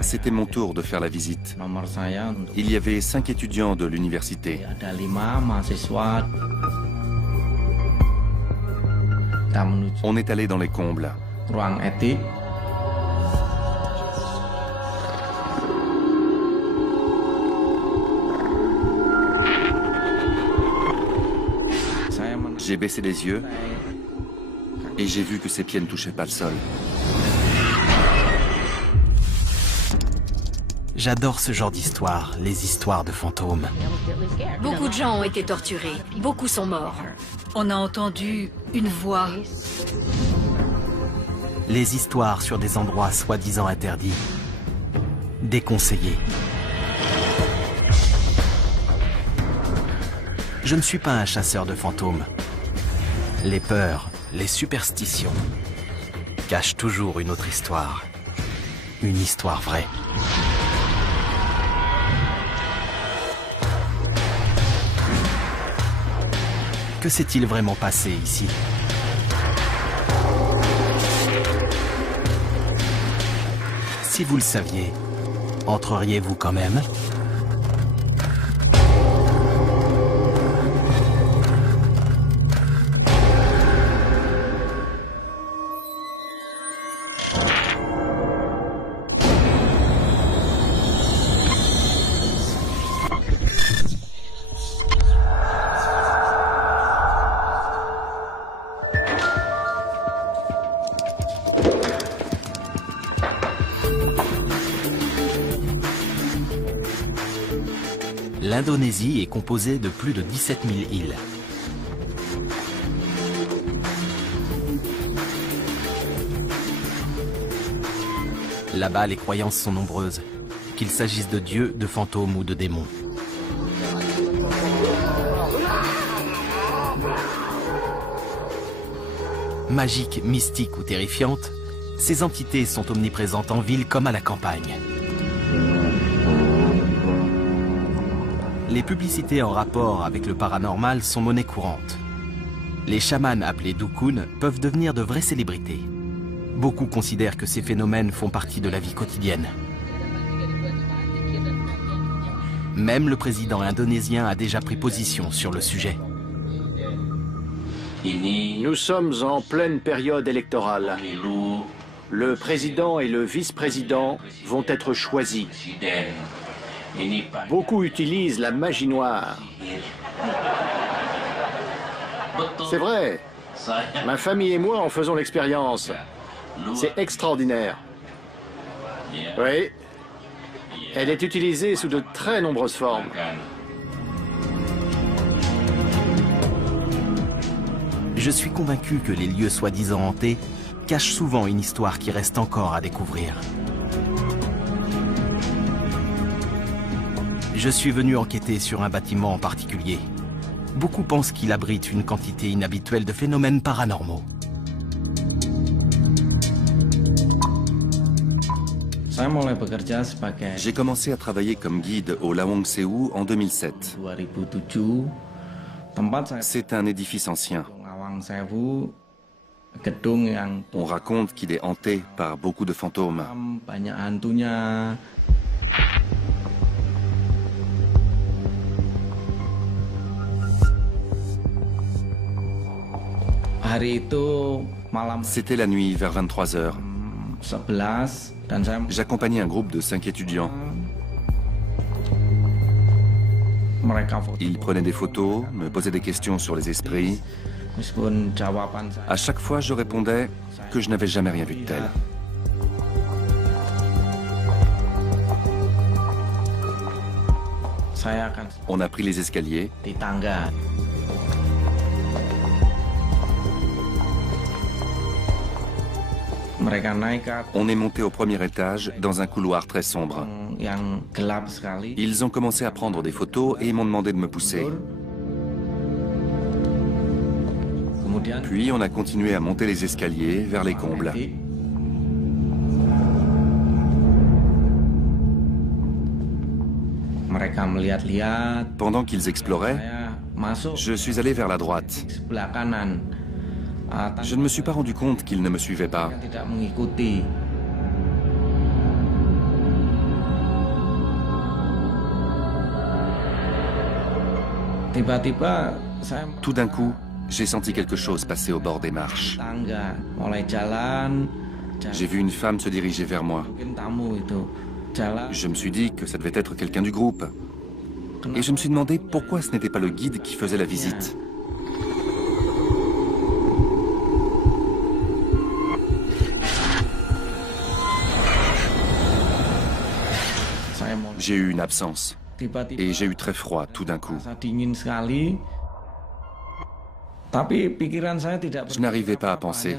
C'était mon tour de faire la visite. Il y avait 5 étudiants de l'université. On est allé dans les combles. J'ai baissé les yeux et j'ai vu que ses pieds ne touchaient pas le sol. J'adore ce genre d'histoire, les histoires de fantômes. Beaucoup de gens ont été torturés, beaucoup sont morts. On a entendu une voix. Les histoires sur des endroits soi-disant interdits, déconseillés. Je ne suis pas un chasseur de fantômes. Les peurs, les superstitions cachent toujours une autre histoire. Une histoire vraie. Que s'est-il vraiment passé ici? Si vous le saviez, entreriez-vous quand même? L'Indonésie est composée de plus de 17 000 îles. Là-bas, les croyances sont nombreuses, qu'il s'agisse de dieux, de fantômes ou de démons. Magiques, mystiques ou terrifiantes, ces entités sont omniprésentes en ville comme à la campagne. Les publicités en rapport avec le paranormal sont monnaie courante. Les chamans appelés dukun peuvent devenir de vraies célébrités. Beaucoup considèrent que ces phénomènes font partie de la vie quotidienne. Même le président indonésien a déjà pris position sur le sujet. Nous sommes en pleine période électorale. Le président et le vice-président vont être choisis. Beaucoup utilisent la magie noire. C'est vrai. Ma famille et moi en faisons l'expérience. C'est extraordinaire. Oui. Elle est utilisée sous de très nombreuses formes. Je suis convaincu que les lieux soi-disant hantés cachent souvent une histoire qui reste encore à découvrir. Je suis venu enquêter sur un bâtiment en particulier. Beaucoup pensent qu'il abrite une quantité inhabituelle de phénomènes paranormaux. J'ai commencé à travailler comme guide au Lawang Sewu en 2007. C'est un édifice ancien. On raconte qu'il est hanté par beaucoup de fantômes. C'était la nuit vers 23 h. J'accompagnais un groupe de 5 étudiants. Ils prenaient des photos, me posaient des questions sur les esprits. À chaque fois, je répondais que je n'avais jamais rien vu de tel. On a pris les escaliers. On est monté au premier étage dans un couloir très sombre. Ils ont commencé à prendre des photos et m'ont demandé de me pousser. Puis on a continué à monter les escaliers vers les combles. Pendant qu'ils exploraient, je suis allé vers la droite. Je ne me suis pas rendu compte qu'ils ne me suivaient pas. Tout d'un coup, j'ai senti quelque chose passer au bord des marches. J'ai vu une femme se diriger vers moi. Je me suis dit que ça devait être quelqu'un du groupe. Et je me suis demandé pourquoi ce n'était pas le guide qui faisait la visite. J'ai eu une absence. Et j'ai eu très froid tout d'un coup. Je n'arrivais pas à penser.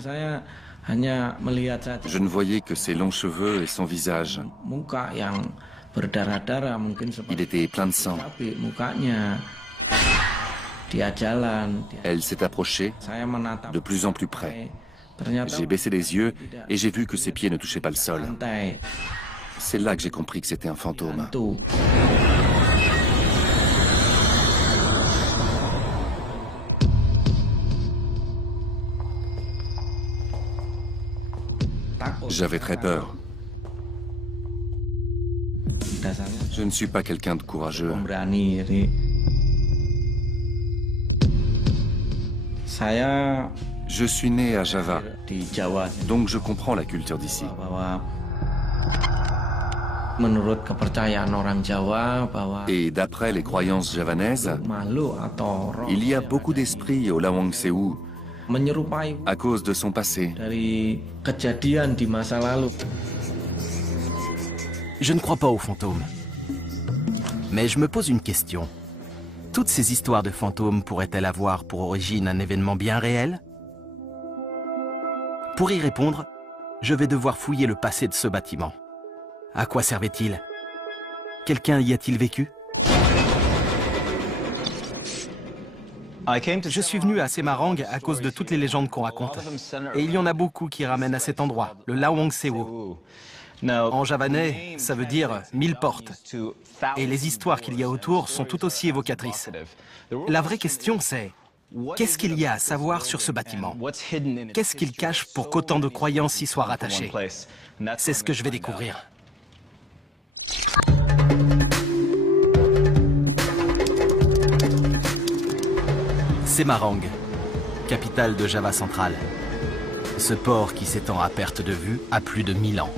Je ne voyais que ses longs cheveux et son visage. Il était plein de sang. Elle s'est approchée, de plus en plus près. J'ai baissé les yeux et j'ai vu que ses pieds ne touchaient pas le sol. C'est là que j'ai compris que c'était un fantôme. J'avais très peur. Je ne suis pas quelqu'un de courageux. Je suis né à Java, donc je comprends la culture d'ici. Et d'après les croyances javanaises, il y a beaucoup d'esprits au Lawang Sewu à cause de son passé. Je ne crois pas aux fantômes. Mais je me pose une question. Toutes ces histoires de fantômes pourraient-elles avoir pour origine un événement bien réel? Pour y répondre, je vais devoir fouiller le passé de ce bâtiment. À quoi servait-il? Quelqu'un y a-t-il vécu? Je suis venu à Semarang à cause de toutes les légendes qu'on raconte. Et il y en a beaucoup qui ramènent à cet endroit, le Lawang Sewu. En javanais, ça veut dire 1000 portes. Et les histoires qu'il y a autour sont tout aussi évocatrices. La vraie question, c'est qu'est-ce qu'il y a à savoir sur ce bâtiment? Qu'est-ce qu'il cache pour qu'autant de croyances y soient rattachées? C'est ce que je vais découvrir. Semarang, capitale de Java centrale. Ce port qui s'étend à perte de vue a plus de 1000 ans.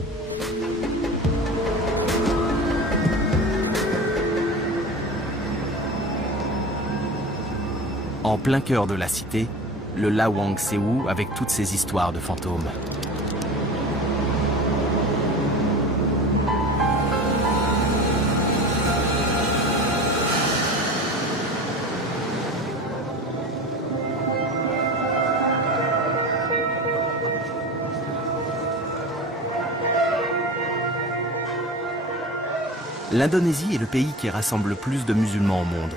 En plein cœur de la cité, le Lawang Sewu avec toutes ses histoires de fantômes. L'Indonésie est le pays qui rassemble le plus de musulmans au monde.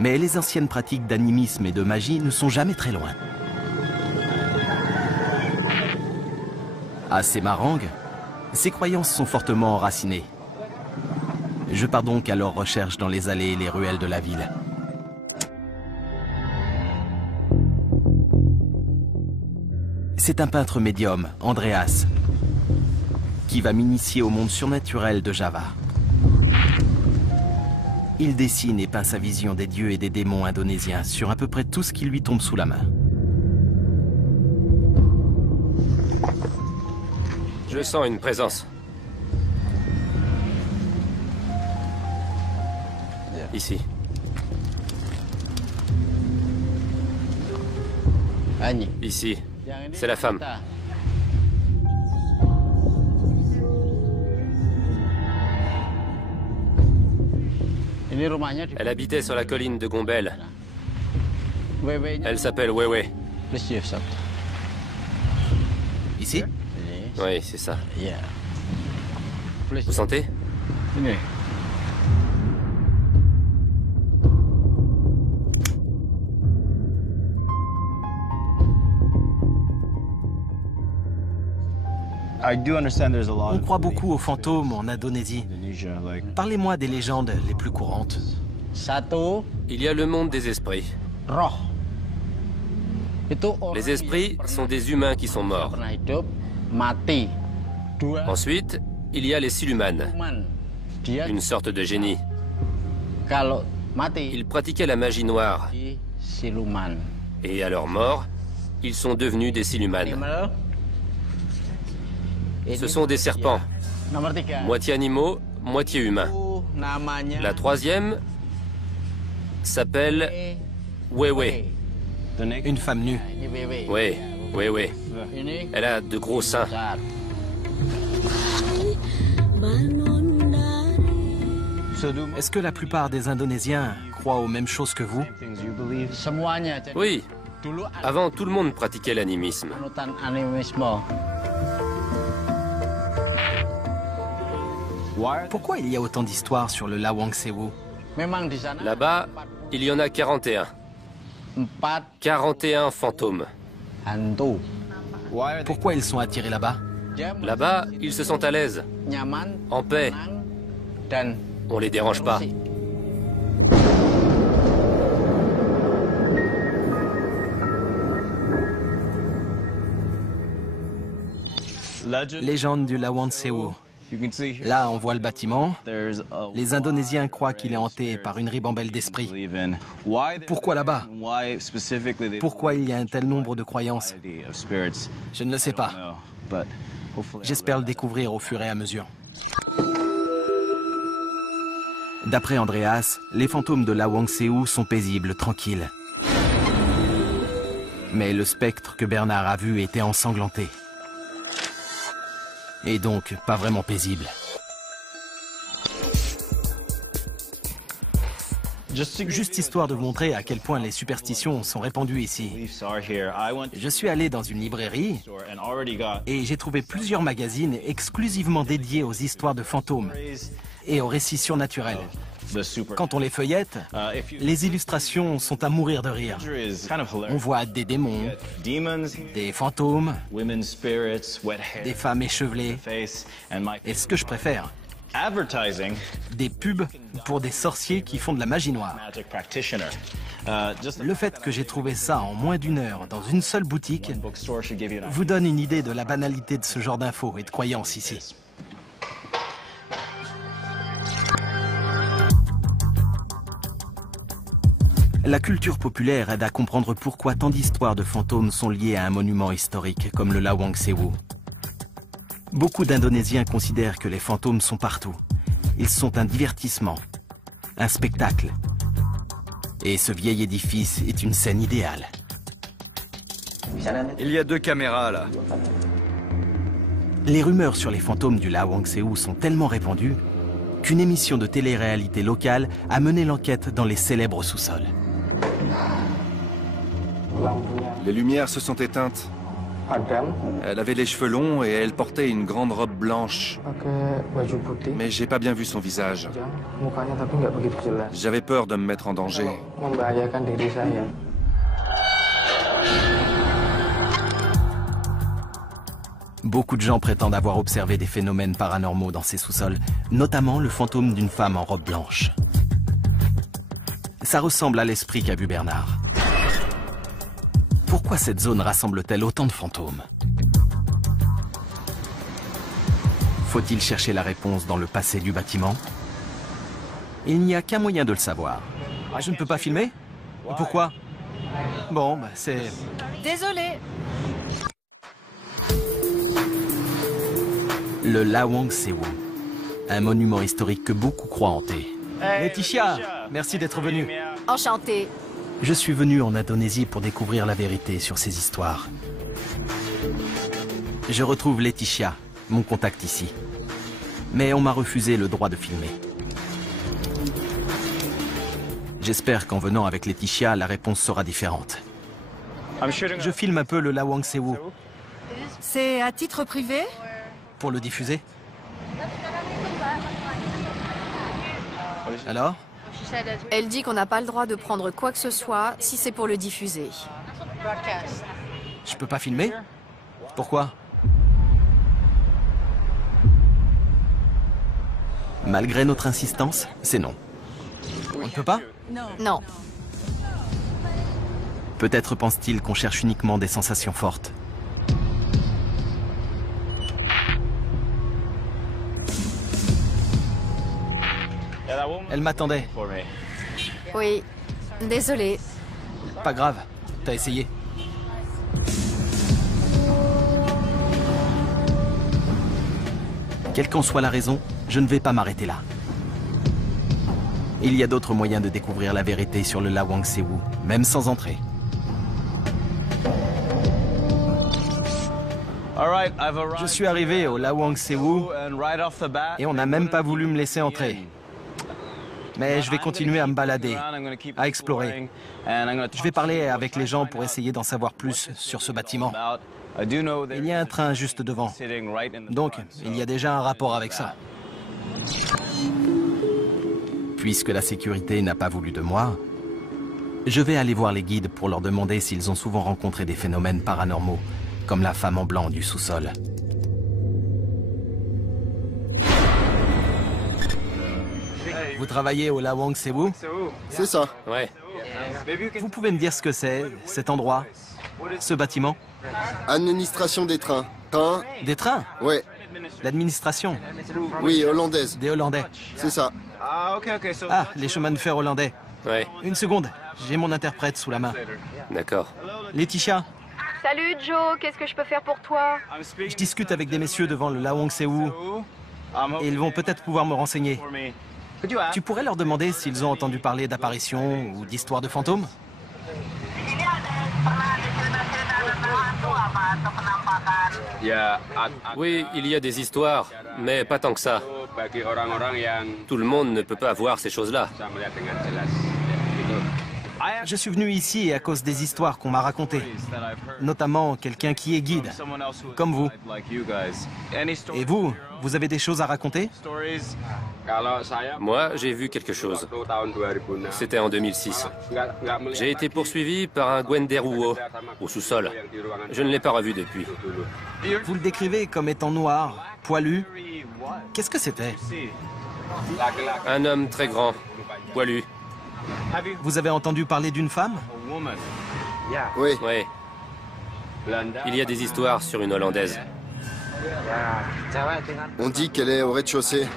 Mais les anciennes pratiques d'animisme et de magie ne sont jamais très loin. À Semarang, ces croyances sont fortement enracinées. Je pars donc à leur recherche dans les allées et les ruelles de la ville. C'est un peintre médium, Andreas, qui va m'initier au monde surnaturel de Java. Il dessine et peint sa vision des dieux et des démons indonésiens sur à peu près tout ce qui lui tombe sous la main. Je sens une présence. Ici. Ici. C'est la femme. Elle habitait sur la colline de Gombel. Elle s'appelle Wewe. Ici? Oui, c'est ça. Vous sentez? On croit beaucoup aux fantômes en Indonésie. Parlez-moi des légendes les plus courantes. Il y a le monde des esprits. Les esprits sont des humains qui sont morts. Ensuite, il y a les Siluman, une sorte de génie. Ils pratiquaient la magie noire. Et à leur mort, ils sont devenus des Siluman. Ce sont des serpents, moitié animaux, moitié humains. La troisième s'appelle Wewe. Une femme nue. Oui, Wewe. Elle a de gros seins. Est-ce que la plupart des Indonésiens croient aux mêmes choses que vous? Oui. Avant, tout le monde pratiquait l'animisme. Pourquoi il y a autant d'histoires sur le Lawang Sewu? Là-bas, il y en a 41. 41 fantômes. Pourquoi ils sont attirés là-bas? Là-bas, ils se sentent à l'aise, en paix. On les dérange pas. Légende du Lawang Sewu. Là, on voit le bâtiment. Les Indonésiens croient qu'il est hanté par une ribambelle d'esprits. Pourquoi là-bas? Pourquoi il y a un tel nombre de croyances? Je ne le sais pas. J'espère le découvrir au fur et à mesure. D'après Andreas, les fantômes de Lawang Sewu sont paisibles, tranquilles. Mais le spectre que Bernard a vu était ensanglanté. Et donc pas vraiment paisible. Juste histoire de vous montrer à quel point les superstitions sont répandues ici. Je suis allé dans une librairie et j'ai trouvé plusieurs magazines exclusivement dédiés aux histoires de fantômes et aux récits surnaturels. Quand on les feuillette, les illustrations sont à mourir de rire. On voit des démons, des fantômes, des femmes échevelées, et ce que je préfère, des pubs pour des sorciers qui font de la magie noire. Le fait que j'ai trouvé ça en moins d'une heure dans une seule boutique vous donne une idée de la banalité de ce genre d'infos et de croyances ici. La culture populaire aide à comprendre pourquoi tant d'histoires de fantômes sont liées à un monument historique comme le Lawang Sewu. Beaucoup d'Indonésiens considèrent que les fantômes sont partout. Ils sont un divertissement, un spectacle. Et ce vieil édifice est une scène idéale. Il y a 2 caméras là. Les rumeurs sur les fantômes du Lawang Sewu sont tellement répandues qu'une émission de télé-réalité locale a mené l'enquête dans les célèbres sous-sols. Les lumières se sont éteintes. Elle avait les cheveux longs et elle portait une grande robe blanche. Mais j'ai pas bien vu son visage. J'avais peur de me mettre en danger. Beaucoup de gens prétendent avoir observé des phénomènes paranormaux dans ces sous-sols, notamment le fantôme d'une femme en robe blanche. Ça ressemble à l'esprit qu'a vu Bernard. Pourquoi cette zone rassemble-t-elle autant de fantômes? Faut-il chercher la réponse dans le passé du bâtiment? Il n'y a qu'un moyen de le savoir. Je ne peux pas filmer? Pourquoi? Bon, bah c'est... Désolé. Le Lawang Sewu, un monument historique que beaucoup croient hanté. Laetitia, merci d'être venue. Enchantée. Je suis venu en Indonésie pour découvrir la vérité sur ces histoires. Je retrouve Laetitia, mon contact ici. Mais on m'a refusé le droit de filmer. J'espère qu'en venant avec Laetitia, la réponse sera différente. Je filme un peu le Lawang Sewu. C'est à titre privé? Pour le diffuser. Alors? Elle dit qu'on n'a pas le droit de prendre quoi que ce soit si c'est pour le diffuser. Je peux pas filmer? Pourquoi? Malgré notre insistance, c'est non. On ne peut pas? Non. Peut-être pense-t-il qu'on cherche uniquement des sensations fortes. Elle m'attendait. Oui, désolée. Pas grave, t'as essayé. Quelle qu'en soit la raison, je ne vais pas m'arrêter là. Il y a d'autres moyens de découvrir la vérité sur le Lawang Sewu, même sans entrer. Je suis arrivé au Lawang Sewu et on n'a même pas voulu me laisser entrer. Mais je vais continuer à me balader, à explorer. Je vais parler avec les gens pour essayer d'en savoir plus sur ce bâtiment. Il y a un train juste devant, donc il y a déjà un rapport avec ça. Puisque la sécurité n'a pas voulu de moi, je vais aller voir les guides pour leur demander s'ils ont souvent rencontré des phénomènes paranormaux, comme la femme en blanc du sous-sol. Vous travaillez au Lawang Sewu? C'est ça. Ouais. Vous pouvez me dire ce que c'est, cet endroit, ce bâtiment? Administration des trains. Trains? Des trains? Ouais. L'administration? Oui, hollandaise. Des Hollandais? C'est ça. Ah, les chemins de fer hollandais. Ouais, Une seconde, j'ai mon interprète sous la main. d'accord. Laetitia, Salut Joe, qu'est-ce que je peux faire pour toi? je discute avec des messieurs devant le Lawang Sewu et ils vont peut-être pouvoir me renseigner. Tu pourrais leur demander s'ils ont entendu parler d'apparitions ou d'histoires de fantômes? Oui, il y a des histoires, mais pas tant que ça. Tout le monde ne peut pas voir ces choses-là. Je suis venu ici à cause des histoires qu'on m'a racontées, notamment quelqu'un qui est guide, comme vous. Et vous, vous avez des choses à raconter? Moi, j'ai vu quelque chose. C'était en 2006. J'ai été poursuivi par un Gwenderuwo au sous-sol. Je ne l'ai pas revu depuis. Vous le décrivez comme étant noir, poilu. Qu'est-ce que c'était? Un homme très grand, poilu. Vous avez entendu parler d'une femme? Oui. Ouais. Il y a des histoires sur une Hollandaise. On dit qu'elle est au rez-de-chaussée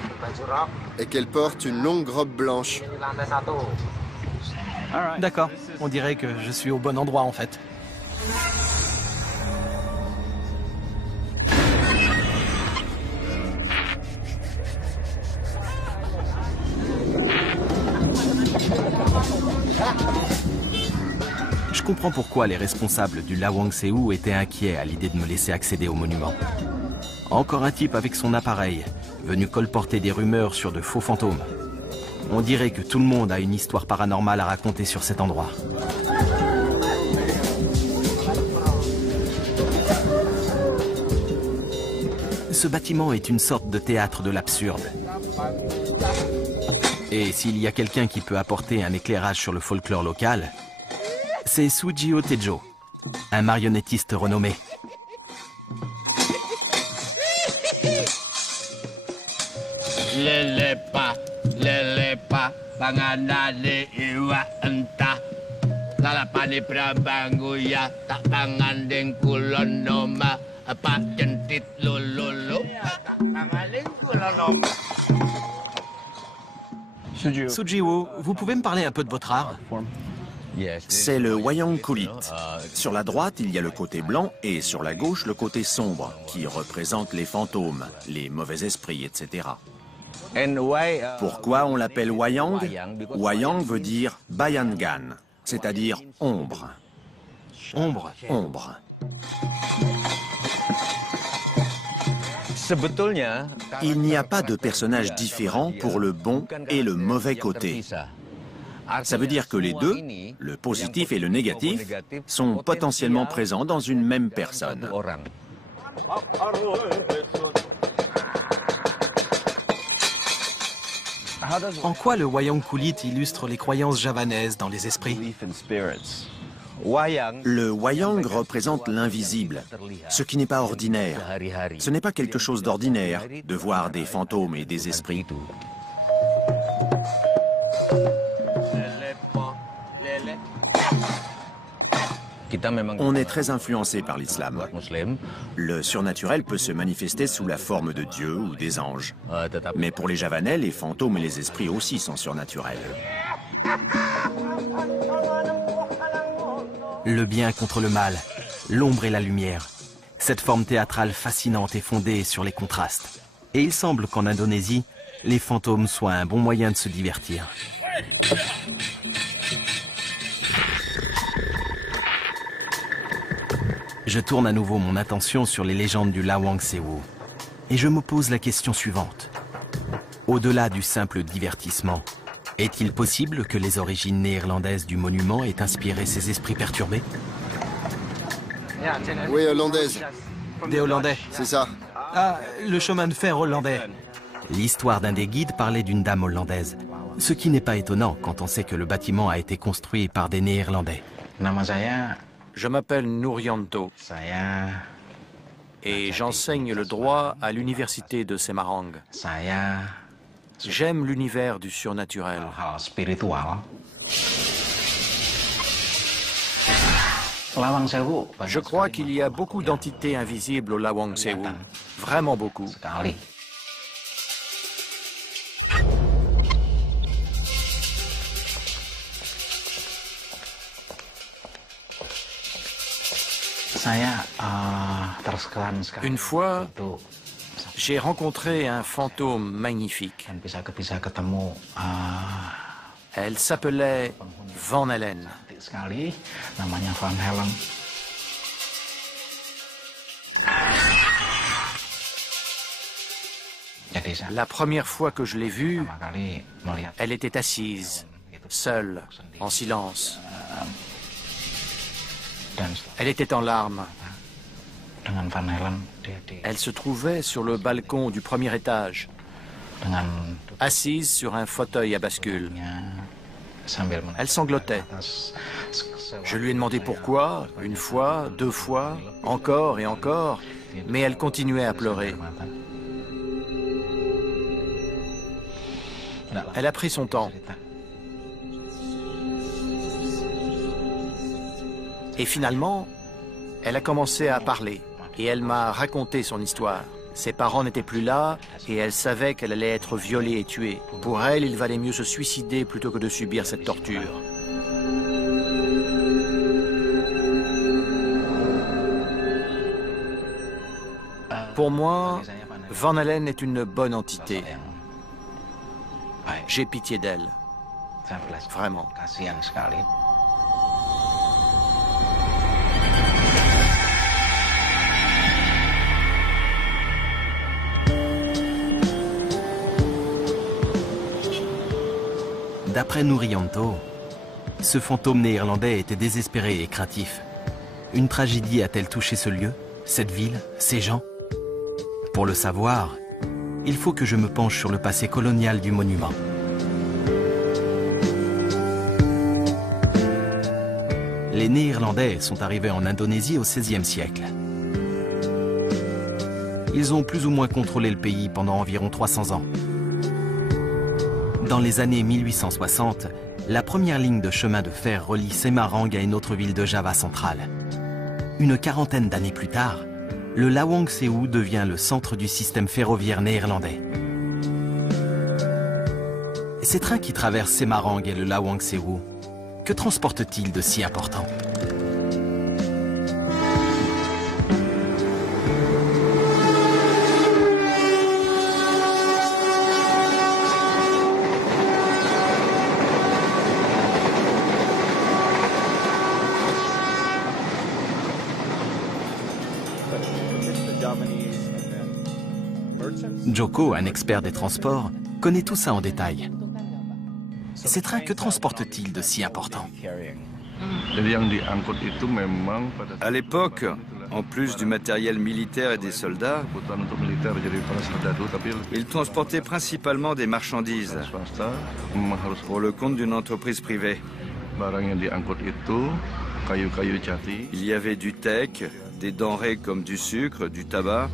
et qu'elle porte une longue robe blanche. D'accord, on dirait que je suis au bon endroit en fait. Je comprends pourquoi les responsables du Lawang Sewu étaient inquiets à l'idée de me laisser accéder au monument. Encore un type avec son appareil, venu colporter des rumeurs sur de faux fantômes. On dirait que tout le monde a une histoire paranormale à raconter sur cet endroit. Ce bâtiment est une sorte de théâtre de l'absurde. Et s'il y a quelqu'un qui peut apporter un éclairage sur le folklore local, c'est Sujio Tejo, un marionnettiste renommé. Lelepa, panganane iwa entah. Lalapani prabanguya, tak pangandeng kulon noma, apa centit lololo, tak pangandeng kulon noma. Sujio, vous pouvez me parler un peu de votre art? C'est le Wayang Kulit. Sur la droite, il y a le côté blanc et sur la gauche, le côté sombre, qui représente les fantômes, les mauvais esprits, etc. Pourquoi on l'appelle Wayang? Wayang veut dire Bayangan, c'est-à-dire ombre. Ombre. Ombre. Il n'y a pas de personnage différent pour le bon et le mauvais côté. Ça veut dire que les deux, le positif et le négatif, sont potentiellement présents dans une même personne. En quoi le Wayang Kulit illustre les croyances javanaises dans les esprits? Le Wayang représente l'invisible, ce qui n'est pas ordinaire. Ce n'est pas quelque chose d'ordinaire de voir des fantômes et des esprits. On est très influencé par l'islam. Le surnaturel peut se manifester sous la forme de Dieu ou des anges. Mais pour les Javanais, les fantômes et les esprits aussi sont surnaturels. Le bien contre le mal, l'ombre et la lumière. Cette forme théâtrale fascinante est fondée sur les contrastes. Et il semble qu'en Indonésie, les fantômes soient un bon moyen de se divertir. Je tourne à nouveau mon attention sur les légendes du Lawang Sewu. Et je me pose la question suivante. Au-delà du simple divertissement, est-il possible que les origines néerlandaises du monument aient inspiré ces esprits perturbés? Oui, hollandaise. Des Hollandais. C'est ça. Ah, le chemin de fer hollandais. L'histoire d'un des guides parlait d'une dame hollandaise. Ce qui n'est pas étonnant quand on sait que le bâtiment a été construit par des Néerlandais. Je m'appelle Nourianto et j'enseigne le droit à l'université de Semarang. J'aime l'univers du surnaturel. Je crois qu'il y a beaucoup d'entités invisibles au Lawang Sewu. Vraiment beaucoup. Une fois, j'ai rencontré un fantôme magnifique. Elle s'appelait Van Helen. La première fois que je l'ai vue, elle était assise, seule, en silence. Elle était en larmes. Elle se trouvait sur le balcon du premier étage, assise sur un fauteuil à bascule. Elle sanglotait. Je lui ai demandé pourquoi, une fois, deux fois, encore et encore, mais elle continuait à pleurer. Elle a pris son temps. Et finalement, elle a commencé à parler et elle m'a raconté son histoire. Ses parents n'étaient plus là et elle savait qu'elle allait être violée et tuée. Pour elle, il valait mieux se suicider plutôt que de subir cette torture. Pour moi, Van Helen est une bonne entité. J'ai pitié d'elle. Vraiment. D'après Nourianto, ce fantôme néerlandais était désespéré et craintif. Une tragédie a-t-elle touché ce lieu, cette ville, ces gens? Pour le savoir, il faut que je me penche sur le passé colonial du monument. Les Néerlandais sont arrivés en Indonésie au XVIe siècle. Ils ont plus ou moins contrôlé le pays pendant environ 300 ans. Dans les années 1860, la première ligne de chemin de fer relie Semarang à une autre ville de Java centrale. Une quarantaine d'années plus tard, le Lawang Sewu devient le centre du système ferroviaire néerlandais. Ces trains qui traversent Semarang et le Lawang Sewu, que transportent-ils de si important ? Joko, un expert des transports, connaît tout ça en détail. Ces trains, que transportent-ils de si important? À l'époque, en plus du matériel militaire et des soldats, ils transportaient principalement des marchandises pour le compte d'une entreprise privée. Il y avait du teck, des denrées comme du sucre, du tabac,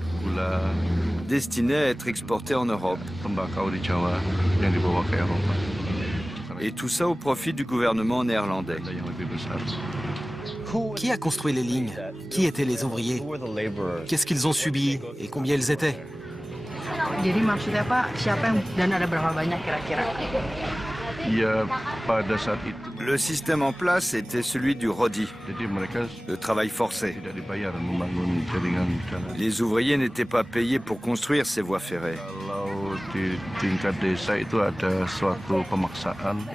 destinées à être exportées en Europe. Et tout ça au profit du gouvernement néerlandais. Qui a construit les lignes? Qui étaient les ouvriers? Qu'est-ce qu'ils ont subi et combien ils étaient? Le système en place était celui du rodi, le travail forcé. Les ouvriers n'étaient pas payés pour construire ces voies ferrées.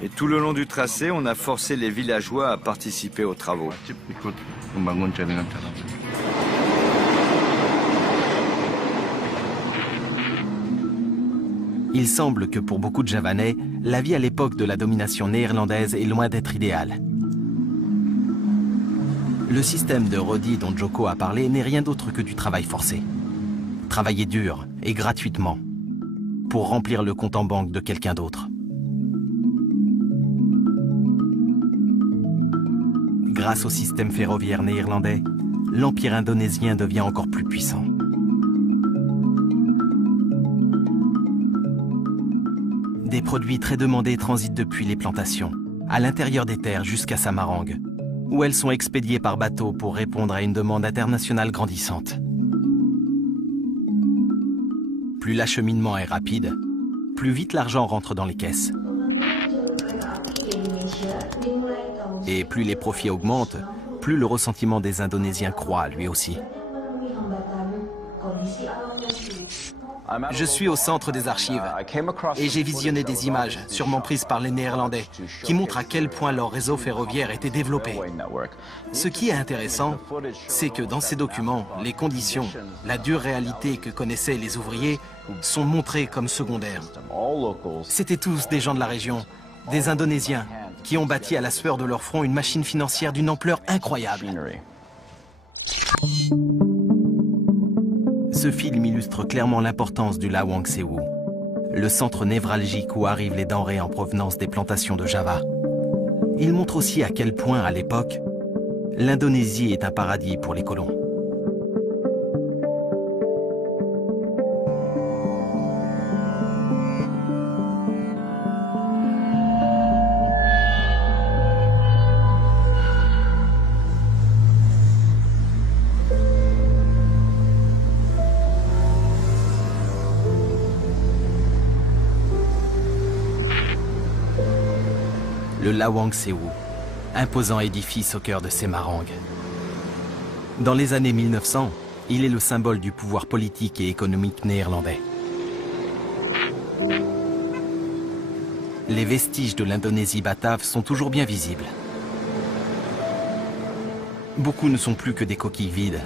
Et tout le long du tracé, on a forcé les villageois à participer aux travaux. Il semble que pour beaucoup de Javanais, la vie à l'époque de la domination néerlandaise est loin d'être idéale. Le système de rodi dont Joko a parlé n'est rien d'autre que du travail forcé. Travailler dur et gratuitement pour remplir le compte en banque de quelqu'un d'autre. Grâce au système ferroviaire néerlandais, l'empire indonésien devient encore plus puissant. Des produits très demandés transitent depuis les plantations, à l'intérieur des terres jusqu'à Samarang, où elles sont expédiées par bateau pour répondre à une demande internationale grandissante. Plus l'acheminement est rapide, plus vite l'argent rentre dans les caisses. Et plus les profits augmentent, plus le ressentiment des Indonésiens croît lui aussi. Je suis au centre des archives et j'ai visionné des images, sûrement prises par les Néerlandais, qui montrent à quel point leur réseau ferroviaire était développé. Ce qui est intéressant, c'est que dans ces documents, les conditions, la dure réalité que connaissaient les ouvriers sont montrées comme secondaires. C'étaient tous des gens de la région, des Indonésiens, qui ont bâti à la sueur de leur front une machine financière d'une ampleur incroyable. Ce film illustre clairement l'importance du Lawang Sewu, le centre névralgique où arrivent les denrées en provenance des plantations de Java. Il montre aussi à quel point, à l'époque, l'Indonésie est un paradis pour les colons. Le Lawang Sewu, imposant édifice au cœur de Semarang. Dans les années 1900, il est le symbole du pouvoir politique et économique néerlandais. Les vestiges de l'Indonésie batave sont toujours bien visibles. Beaucoup ne sont plus que des coquilles vides,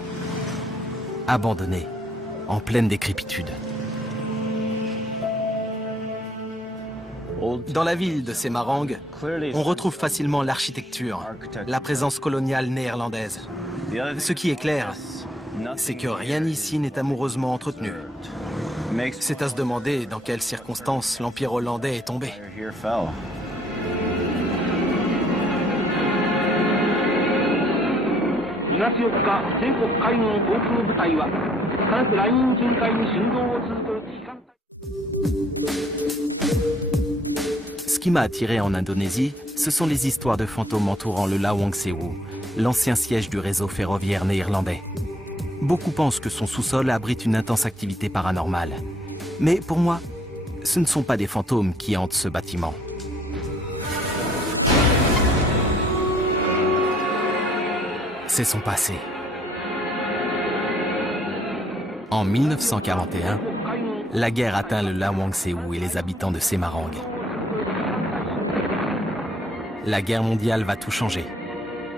abandonnées, en pleine décrépitude. Dans la ville de Semarang, on retrouve facilement l'architecture, la présence coloniale néerlandaise. Ce qui est clair, c'est que rien ici n'est amoureusement entretenu. C'est à se demander dans quelles circonstances l'Empire hollandais est tombé. Ce qui m'a attiré en Indonésie, ce sont les histoires de fantômes entourant le Lawang Sewu, l'ancien siège du réseau ferroviaire néerlandais. Beaucoup pensent que son sous-sol abrite une intense activité paranormale. Mais pour moi, ce ne sont pas des fantômes qui hantent ce bâtiment. C'est son passé. En 1941, la guerre atteint le Lawang Sewu et les habitants de Semarang. La guerre mondiale va tout changer.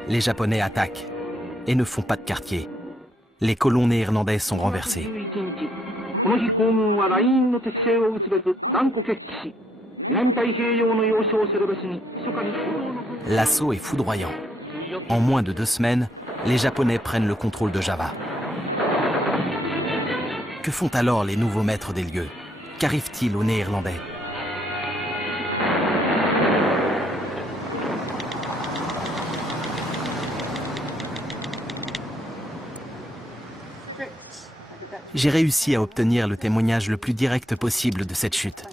Les Japonais attaquent et ne font pas de quartier. Les colons néerlandais sont renversés. L'assaut est foudroyant. En moins de 2 semaines, les Japonais prennent le contrôle de Java. Que font alors les nouveaux maîtres des lieux? Qu'arrive-t-il aux Néerlandais? J'ai réussi à obtenir le témoignage le plus direct possible de cette chute.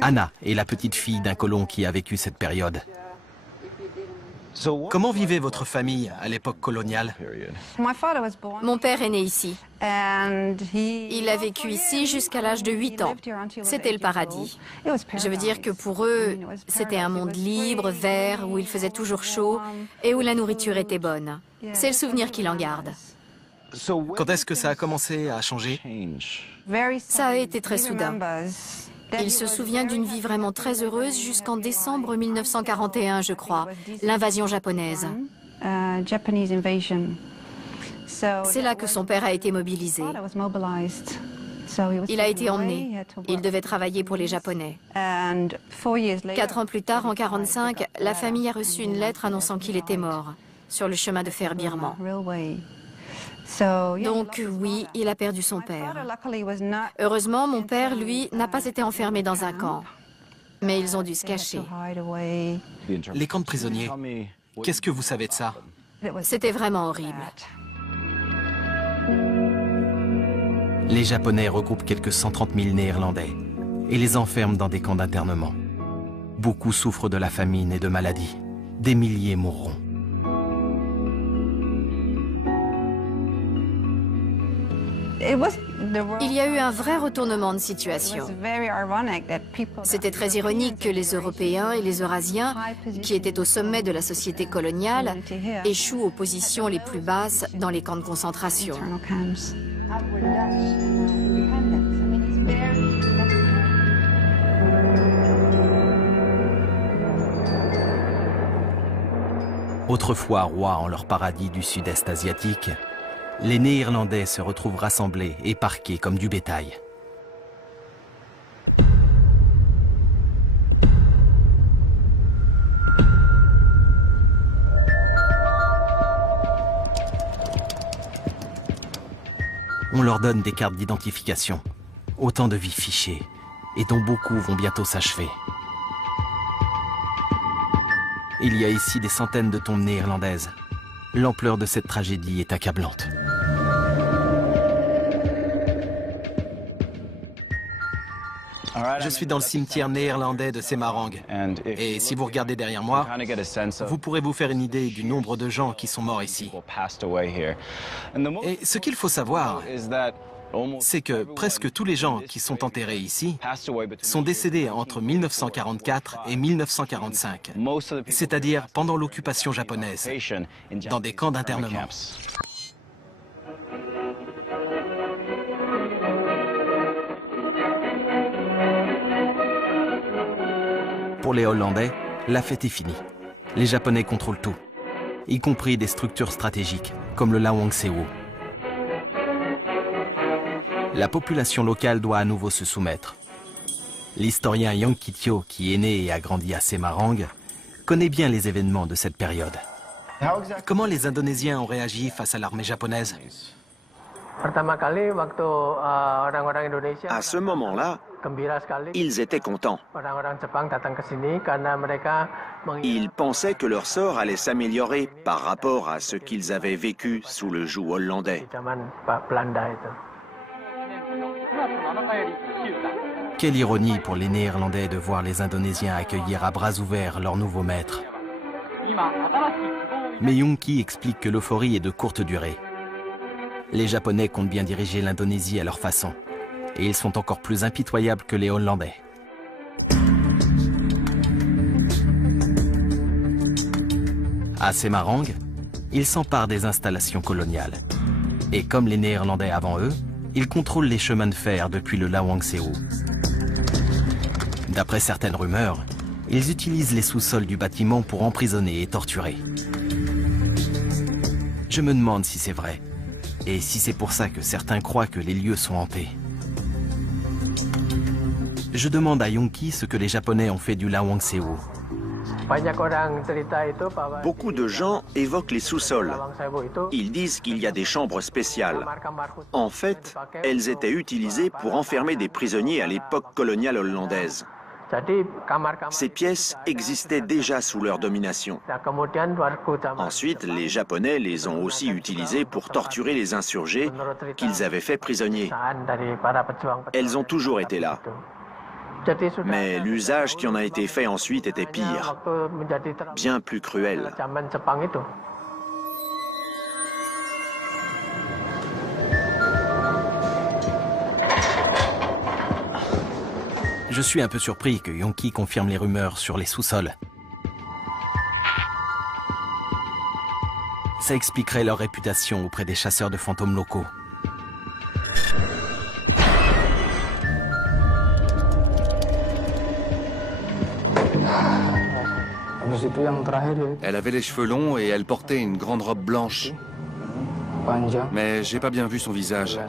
Anna est la petite fille d'un colon qui a vécu cette période. Comment vivait votre famille à l'époque coloniale? Mon père est né ici. Il a vécu ici jusqu'à l'âge de 8 ans. C'était le paradis. Je veux dire que pour eux, c'était un monde libre, vert, où il faisait toujours chaud et où la nourriture était bonne. C'est le souvenir qu'il en garde. Quand est-ce que ça a commencé à changer? Ça a été très soudain. Il se souvient d'une vie vraiment très heureuse jusqu'en décembre 1941, je crois, l'invasion japonaise. C'est là que son père a été mobilisé. Il a été emmené. Il devait travailler pour les Japonais. 4 ans plus tard, en 1945, la famille a reçu une lettre annonçant qu'il était mort, sur le chemin de fer birman. Donc oui, il a perdu son père. Heureusement, mon père, lui, n'a pas été enfermé dans un camp. Mais ils ont dû se cacher. Les camps de prisonniers, qu'est-ce que vous savez de ça? C'était vraiment horrible. Les Japonais regroupent quelques 130 000 Néerlandais et les enferment dans des camps d'internement. Beaucoup souffrent de la famine et de maladies. Des milliers mourront. Il y a eu un vrai retournement de situation. C'était très ironique que les Européens et les Eurasiens, qui étaient au sommet de la société coloniale, échouent aux positions les plus basses dans les camps de concentration. Autrefois rois en leur paradis du sud-est asiatique, les Néerlandais se retrouvent rassemblés et parqués comme du bétail. On leur donne des cartes d'identification, autant de vies fichées, et dont beaucoup vont bientôt s'achever. Il y a ici des centaines de tombes néerlandaises. L'ampleur de cette tragédie est accablante. Je suis dans le cimetière néerlandais de Semarang. Et si vous regardez derrière moi, vous pourrez vous faire une idée du nombre de gens qui sont morts ici. Et ce qu'il faut savoir, c'est que presque tous les gens qui sont enterrés ici sont décédés entre 1944 et 1945, c'est-à-dire pendant l'occupation japonaise, dans des camps d'internement. Pour les Hollandais, la fête est finie. Les Japonais contrôlent tout, y compris des structures stratégiques, comme le Lawangsewo. La population locale doit à nouveau se soumettre. L'historien Yang Kitio, qui est né et a grandi à Semarang, connaît bien les événements de cette période. Comment les Indonésiens ont réagi face à l'armée japonaise? À ce moment-là, ils étaient contents. Ils pensaient que leur sort allait s'améliorer par rapport à ce qu'ils avaient vécu sous le joug hollandais. Quelle ironie pour les Néerlandais de voir les Indonésiens accueillir à bras ouverts leur nouveau maître. Mais Yongki explique que l'euphorie est de courte durée. Les Japonais comptent bien diriger l'Indonésie à leur façon. Et ils sont encore plus impitoyables que les Hollandais. À Semarang, ils s'emparent des installations coloniales. Et comme les Néerlandais avant eux, ils contrôlent les chemins de fer depuis le Lawangsewo. D'après certaines rumeurs, ils utilisent les sous-sols du bâtiment pour emprisonner et torturer. Je me demande si c'est vrai, et si c'est pour ça que certains croient que les lieux sont hantés. Je demande à Yongki ce que les Japonais ont fait du Lawangsewo. Beaucoup de gens évoquent les sous-sols. Ils disent qu'il y a des chambres spéciales. En fait, elles étaient utilisées pour enfermer des prisonniers à l'époque coloniale hollandaise. Ces pièces existaient déjà sous leur domination. Ensuite, les Japonais les ont aussi utilisées pour torturer les insurgés qu'ils avaient fait prisonniers. Elles ont toujours été là. Mais l'usage qui en a été fait ensuite était pire, bien plus cruel. Je suis un peu surpris que Yonki confirme les rumeurs sur les sous-sols. Ça expliquerait leur réputation auprès des chasseurs de fantômes locaux. Elle avait les cheveux longs et elle portait une grande robe blanche. Mais j'ai pas bien vu son visage.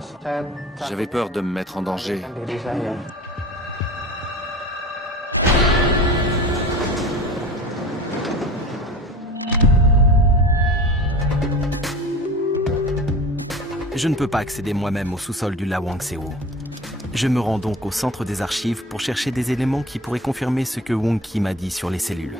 J'avais peur de me mettre en danger. Je ne peux pas accéder moi-même au sous-sol du Lawang Sewu. Je me rends donc au centre des archives pour chercher des éléments qui pourraient confirmer ce que Wonki m'a dit sur les cellules.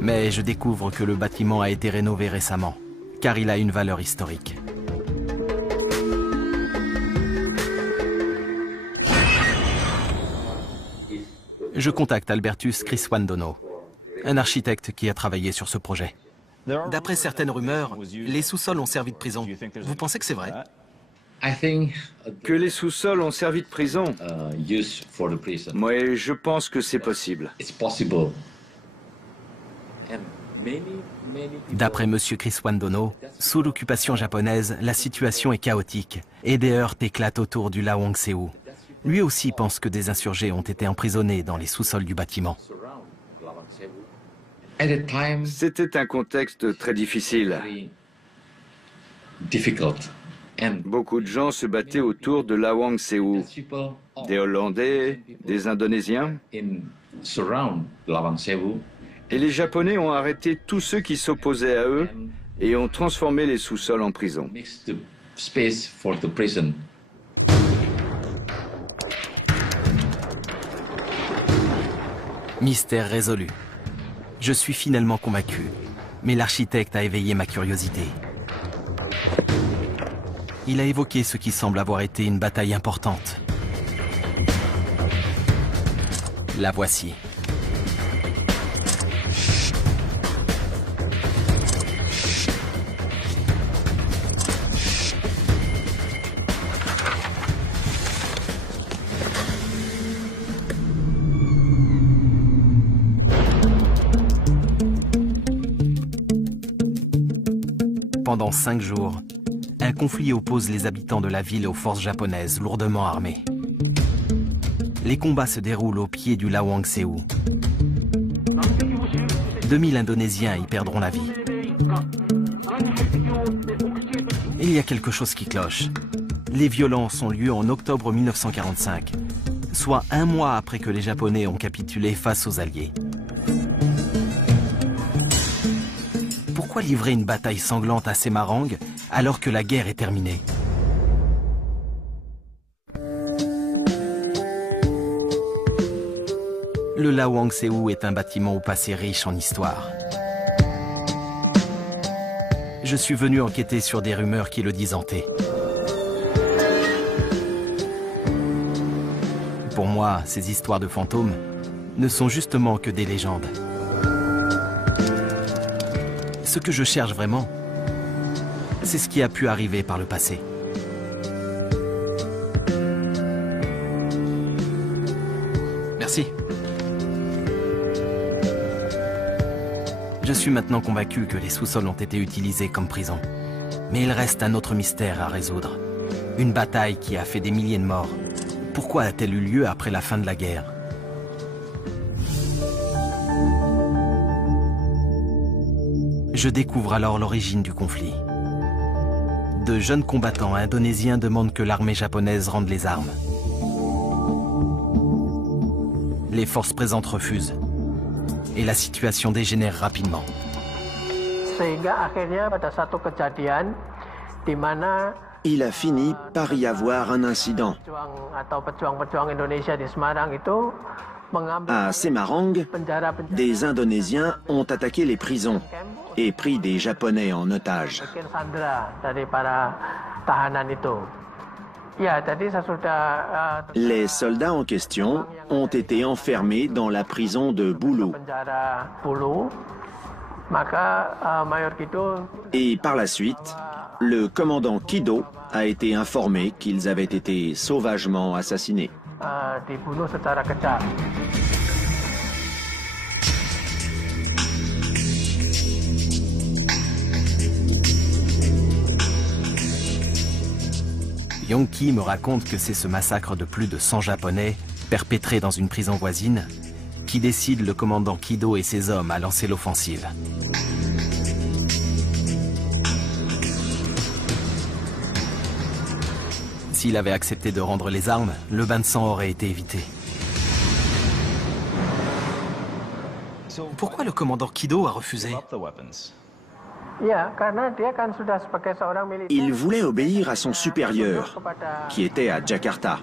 Mais je découvre que le bâtiment a été rénové récemment, car il a une valeur historique. Je contacte Albertus Criswandono, un architecte qui a travaillé sur ce projet. D'après certaines rumeurs, les sous-sols ont servi de prison. Vous pensez que c'est vrai? Que les sous-sols ont servi de prison? Moi, je pense que c'est possible. D'après M. Criswandono, sous l'occupation japonaise, la situation est chaotique et des heurts éclatent autour du Lawang Sewu. Lui aussi pense que des insurgés ont été emprisonnés dans les sous-sols du bâtiment. C'était un contexte très difficile. Beaucoup de gens se battaient autour de Lawang Sewu. Des Hollandais, des Indonésiens. Et les Japonais ont arrêté tous ceux qui s'opposaient à eux et ont transformé les sous-sols en prison. Mystère résolu. Je suis finalement convaincu, mais l'architecte a éveillé ma curiosité. Il a évoqué ce qui semble avoir été une bataille importante. La voici. Pendant 5 jours, un conflit oppose les habitants de la ville aux forces japonaises lourdement armées. Les combats se déroulent au pied du Lawang Sewu. 2000 Indonésiens y perdront la vie. Il y a quelque chose qui cloche. Les violences ont lieu en octobre 1945, soit 1 mois après que les Japonais ont capitulé face aux Alliés. Pourquoi livrer une bataille sanglante à Semarang alors que la guerre est terminée? Le Lawang Sewu est un bâtiment au passé riche en histoire. Je suis venu enquêter sur des rumeurs qui le disent hanté. Pour moi, ces histoires de fantômes ne sont justement que des légendes. Ce que je cherche vraiment, c'est ce qui a pu arriver par le passé. Merci. Je suis maintenant convaincu que les sous-sols ont été utilisés comme prison. Mais il reste un autre mystère à résoudre. Une bataille qui a fait des milliers de morts. Pourquoi a-t-elle eu lieu après la fin de la guerre? Je découvre alors l'origine du conflit. De jeunes combattants indonésiens demandent que l'armée japonaise rende les armes. Les forces présentes refusent. Et la situation dégénère rapidement. Il a fini par y avoir un incident. À Semarang, des Indonésiens ont attaqué les prisons et pris des Japonais en otage. Les soldats en question ont été enfermés dans la prison de Bulu. Et par la suite, le commandant Kido a été informé qu'ils avaient été sauvagement assassinés. Yonki me raconte que c'est ce massacre de plus de 100 Japonais, perpétré dans une prison voisine, qui décide le commandant Kido et ses hommes à lancer l'offensive. S'il avait accepté de rendre les armes, le bain de sang aurait été évité. Pourquoi le commandant Kido a refusé? Il voulait obéir à son supérieur, qui était à Jakarta.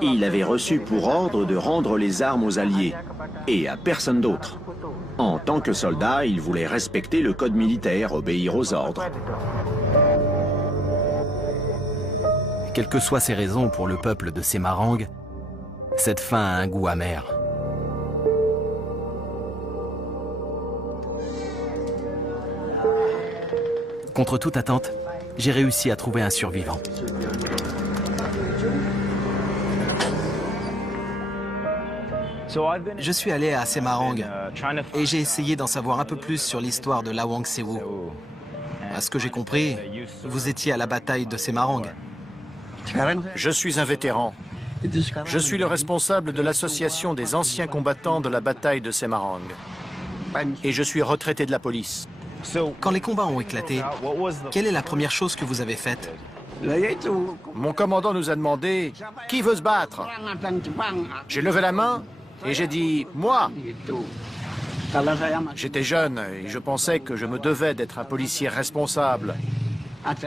Il avait reçu pour ordre de rendre les armes aux Alliés, et à personne d'autre. En tant que soldat, il voulait respecter le code militaire, obéir aux ordres. Quelles que soient ses raisons pour le peuple de Semarang, cette fin a un goût amer. Contre toute attente, j'ai réussi à trouver un survivant. Je suis allé à Semarang et j'ai essayé d'en savoir un peu plus sur l'histoire de Lawang Sewu. À ce que j'ai compris, vous étiez à la bataille de Semarang. Je suis un vétéran. Je suis le responsable de l'association des anciens combattants de la bataille de Semarang. Et je suis retraité de la police. Quand les combats ont éclaté, quelle est la première chose que vous avez faite? Mon commandant nous a demandé « Qui veut se battre ?» J'ai levé la main et j'ai dit « Moi !» J'étais jeune et je pensais que je me devais d'être un policier responsable.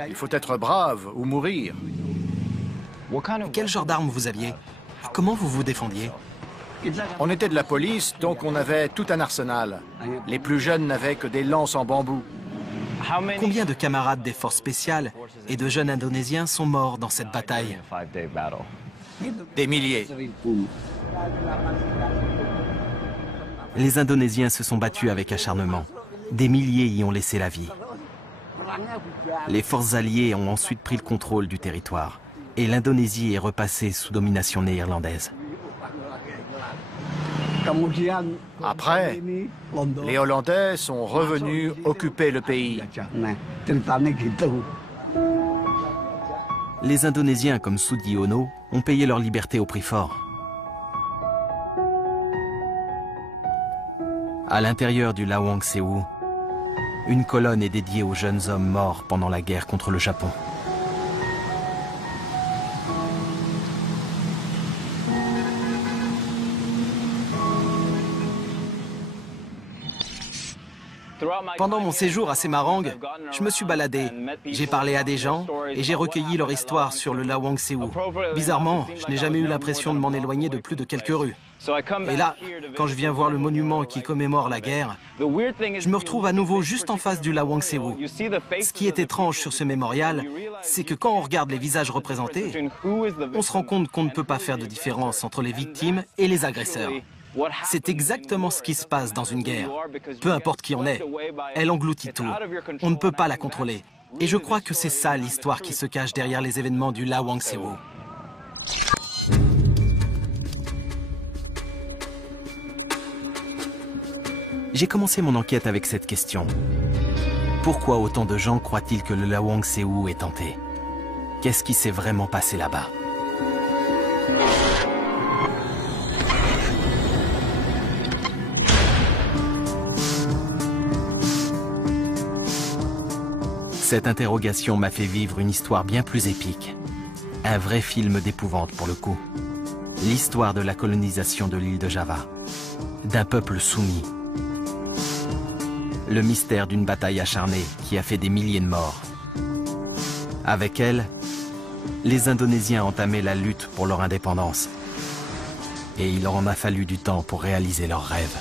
Il faut être brave ou mourir. Quel genre d'armes vous aviez? Comment vous vous défendiez? On était de la police, donc on avait tout un arsenal. Les plus jeunes n'avaient que des lances en bambou. Combien de camarades des forces spéciales et de jeunes Indonésiens sont morts dans cette bataille? Des milliers. Les Indonésiens se sont battus avec acharnement. Des milliers y ont laissé la vie. Les forces alliées ont ensuite pris le contrôle du territoire. Et l'Indonésie est repassée sous domination néerlandaise. Après, les Hollandais sont revenus occuper le pays. Les Indonésiens comme Sudiono ont payé leur liberté au prix fort. À l'intérieur du Lawang Sewu, une colonne est dédiée aux jeunes hommes morts pendant la guerre contre le Japon. Pendant mon séjour à Semarang, je me suis baladé. J'ai parlé à des gens et j'ai recueilli leur histoire sur le Lawang Sewu. Bizarrement, je n'ai jamais eu l'impression de m'en éloigner de plus de quelques rues. Et là, quand je viens voir le monument qui commémore la guerre, je me retrouve à nouveau juste en face du Lawang Sewu. Ce qui est étrange sur ce mémorial, c'est que quand on regarde les visages représentés, on se rend compte qu'on ne peut pas faire de différence entre les victimes et les agresseurs. C'est exactement ce qui se passe dans une guerre. Peu importe qui on est, elle engloutit tout. On ne peut pas la contrôler. Et je crois que c'est ça l'histoire qui se cache derrière les événements du Lawang Sewu. J'ai commencé mon enquête avec cette question. Pourquoi autant de gens croient-ils que le Lawang Sewu est hanté? Qu'est-ce qui s'est vraiment passé là-bas? Cette interrogation m'a fait vivre une histoire bien plus épique. Un vrai film d'épouvante pour le coup. L'histoire de la colonisation de l'île de Java. D'un peuple soumis. Le mystère d'une bataille acharnée qui a fait des milliers de morts. Avec elle, les Indonésiens entamaient la lutte pour leur indépendance. Et il leur en a fallu du temps pour réaliser leurs rêves.